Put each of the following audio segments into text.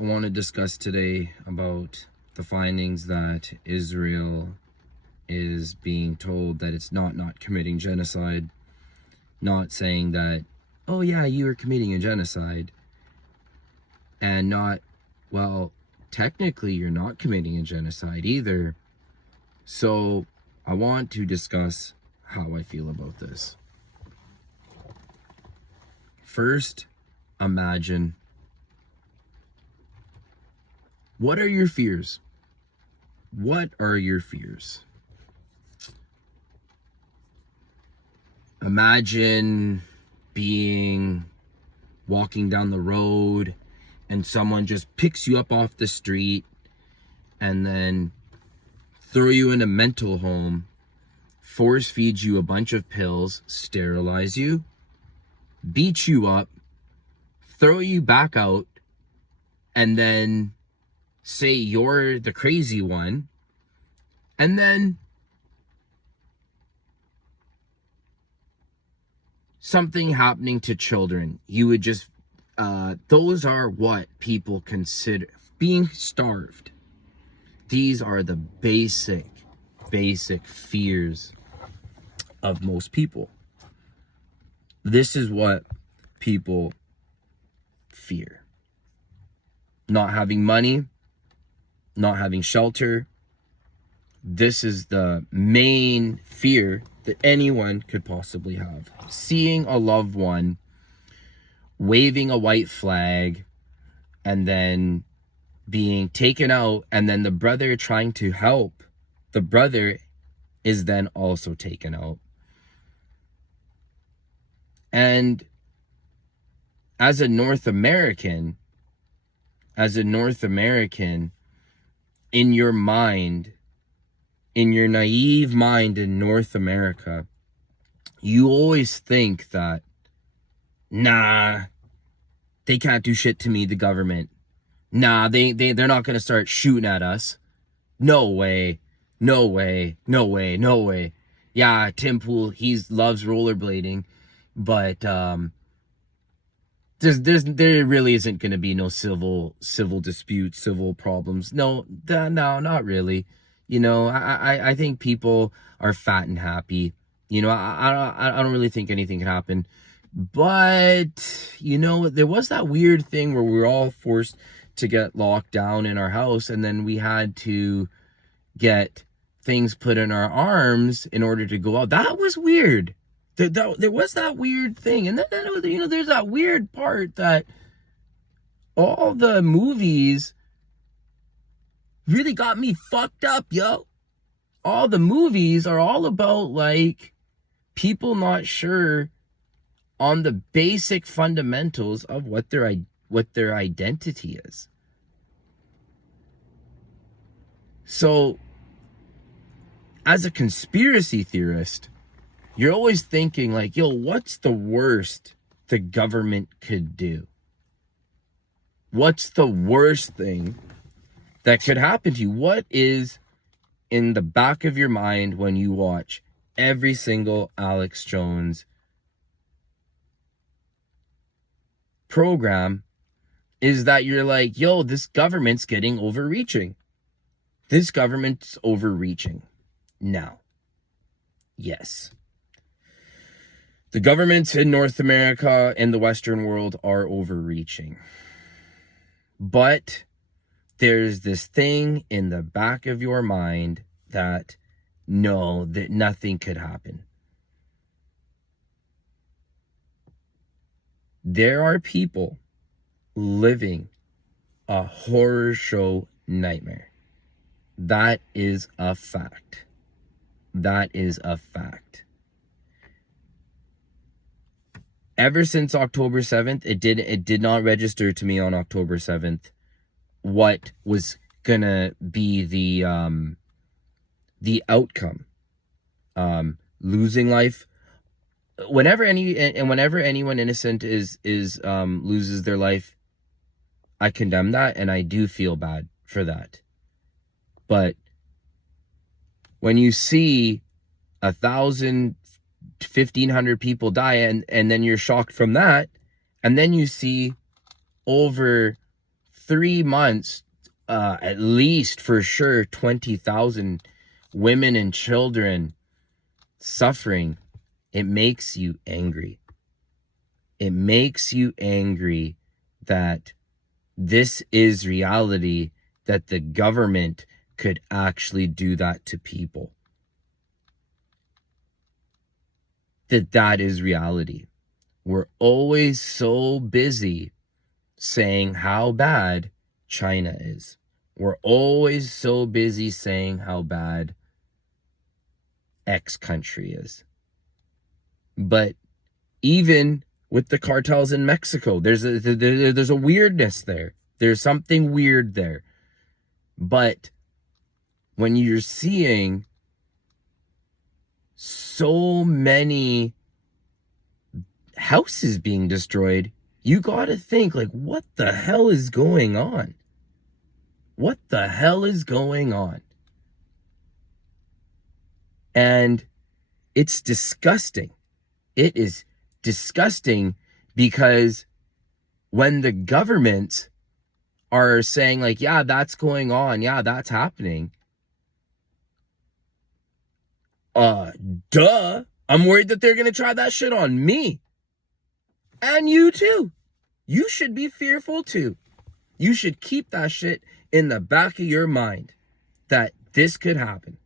I want to discuss today about the findings that Israel is being told that it's not committing genocide, not saying that, oh yeah, you are committing a genocide, and not, well, technically you're not committing a genocide either. So I want to discuss how I feel about this. First, imagine, what are your fears? What are your fears? Imagine walking down the road and someone just picks you up off the street and then throw you in a mental home, force feeds you a bunch of pills, sterilize you, beat you up, throw you back out, and then say you're the crazy one, and then something happening to children. You would just, those are what people consider being starved. These are the basic fears of most people. This is what people fear. Not having money, not having shelter. This is the main fear that anyone could possibly have. Seeing a loved one waving a white flag and then being taken out, and then the brother trying to help the brother is then also taken out. And as a North American, in your mind, in your naive mind in North America, you always think that, nah, they can't do shit to me, the government. Nah, they're not going to start shooting at us. No way. No way. No way. No way. Yeah, Tim Pool, he loves rollerblading, but there really isn't going to be no civil disputes, civil problems. No, not really. You know, I think people are fat and happy. You know, I don't really think anything can happen. But, you know, there was that weird thing where we were all forced to get locked down in our house, and then we had to get things put in our arms in order to go out. That was weird. There was that weird thing. And then, you know, there's that weird part that all the movies really got me fucked up, yo. All the movies are all about, like, people not sure on the basic fundamentals of what their identity is. So, as a conspiracy theorist, you're always thinking like, yo, what's the worst the government could do? What's the worst thing that could happen to you? What is in the back of your mind when you watch every single Alex Jones program? Is that you're like, yo, this government's getting overreaching. This government's overreaching. Now, yes, the governments in North America and the Western world are overreaching. But there's this thing in the back of your mind that, no, that nothing could happen. There are people living a horror show nightmare. That is a fact. That is a fact. Ever since October 7th, it did not register to me on October 7th what was gonna be the outcome. Losing life. Whenever anyone innocent is loses their life, I condemn that, and I do feel bad for that. But when you see 1,000, 1,500 people die, and then you're shocked from that, and then you see over 3 months, at least for sure 20,000 women and children suffering, it makes you angry. It makes you angry that this is reality, that the government could actually do that to people. That is reality. We're always so busy saying how bad China is. We're always so busy saying how bad X country is. But even with the cartels in Mexico, there's a weirdness there. There's something weird there. But when you're seeing so many houses being destroyed, you gotta think, like, what the hell is going on? What the hell is going on? And it's disgusting. It is disgusting, because when the governments are saying, like, yeah, that's going on, yeah, that's happening, duh, I'm worried that they're gonna try that shit on me. And you too. You should be fearful too. You should keep that shit in the back of your mind, that this could happen.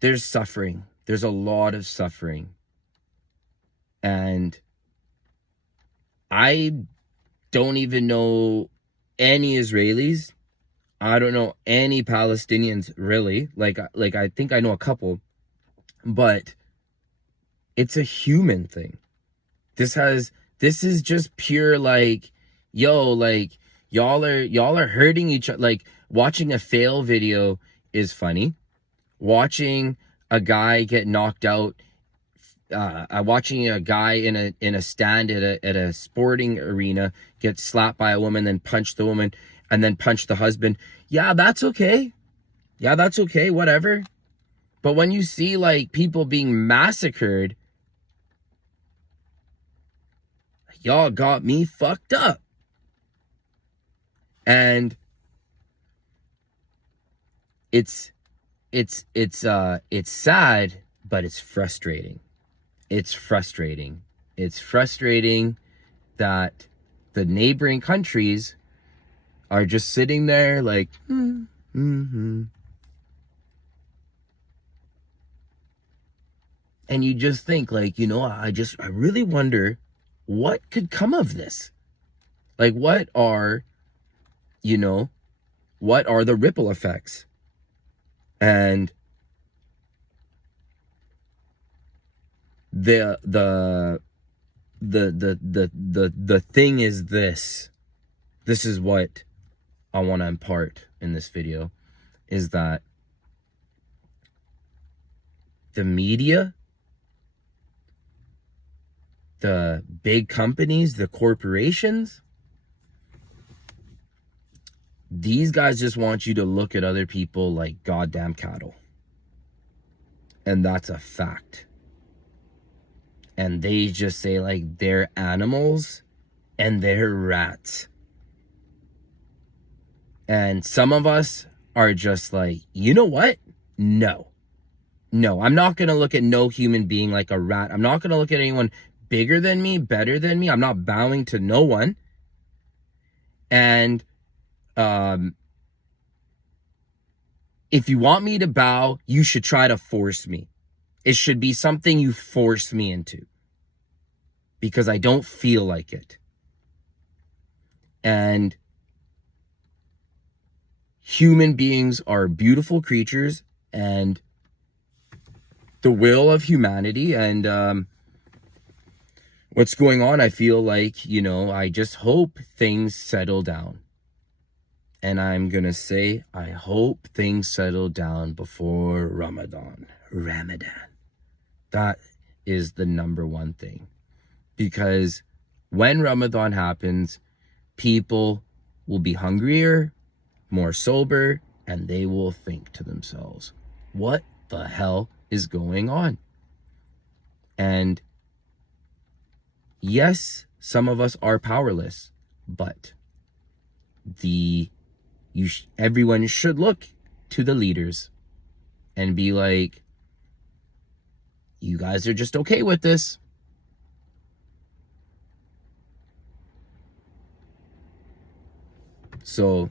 There's suffering. There's a lot of suffering. And I don't even know any Israelis. I don't know any Palestinians, really. Like I think I know a couple, but it's a human thing. This is just pure, like, yo, like, y'all are hurting each other. Like, watching a fail video is funny. Watching a guy get knocked out, watching a guy in a stand at a sporting arena get slapped by a woman, then punch the woman, and then punch the husband. Yeah, that's okay. Yeah, that's okay, whatever. But when you see, like, people being massacred, y'all got me fucked up. And it's sad, but it's frustrating. It's frustrating. It's frustrating that the neighboring countries are just sitting there like, And you just think, like, I really wonder what could come of this. Like, what are the ripple effects? And the thing is this is what I want to impart in this video, is that the media, the big companies, the corporations, these guys just want you to look at other people like goddamn cattle. And that's a fact. And they just say, like, they're animals and they're rats. And some of us are just like, you know what? No, I'm not going to look at no human being like a rat. I'm not going to look at anyone bigger than me, better than me. I'm not bowing to no one. And if you want me to bow, you should try to force me. It should be something you force me into, because I don't feel like it. And human beings are beautiful creatures, and the will of humanity, and what's going on, I feel like, I just hope things settle down. And I'm going to say, I hope things settle down before Ramadan. That is the number one thing. Because when Ramadan happens, people will be hungrier, more sober, and they will think to themselves, what the hell is going on? And yes, some of us are powerless, but everyone should look to the leaders and be like, you guys are just okay with this. So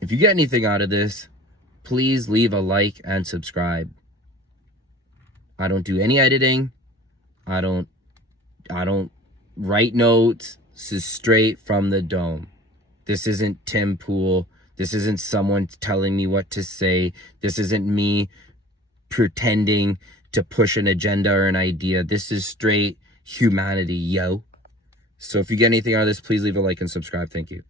if you get anything out of this, please leave a like and subscribe. I don't do any editing. I don't write notes. This is straight from the dome. This isn't Tim Pool. This isn't someone telling me what to say. This isn't me pretending to push an agenda or an idea. This is straight humanity, yo. So if you get anything out of this, please leave a like and subscribe. Thank you.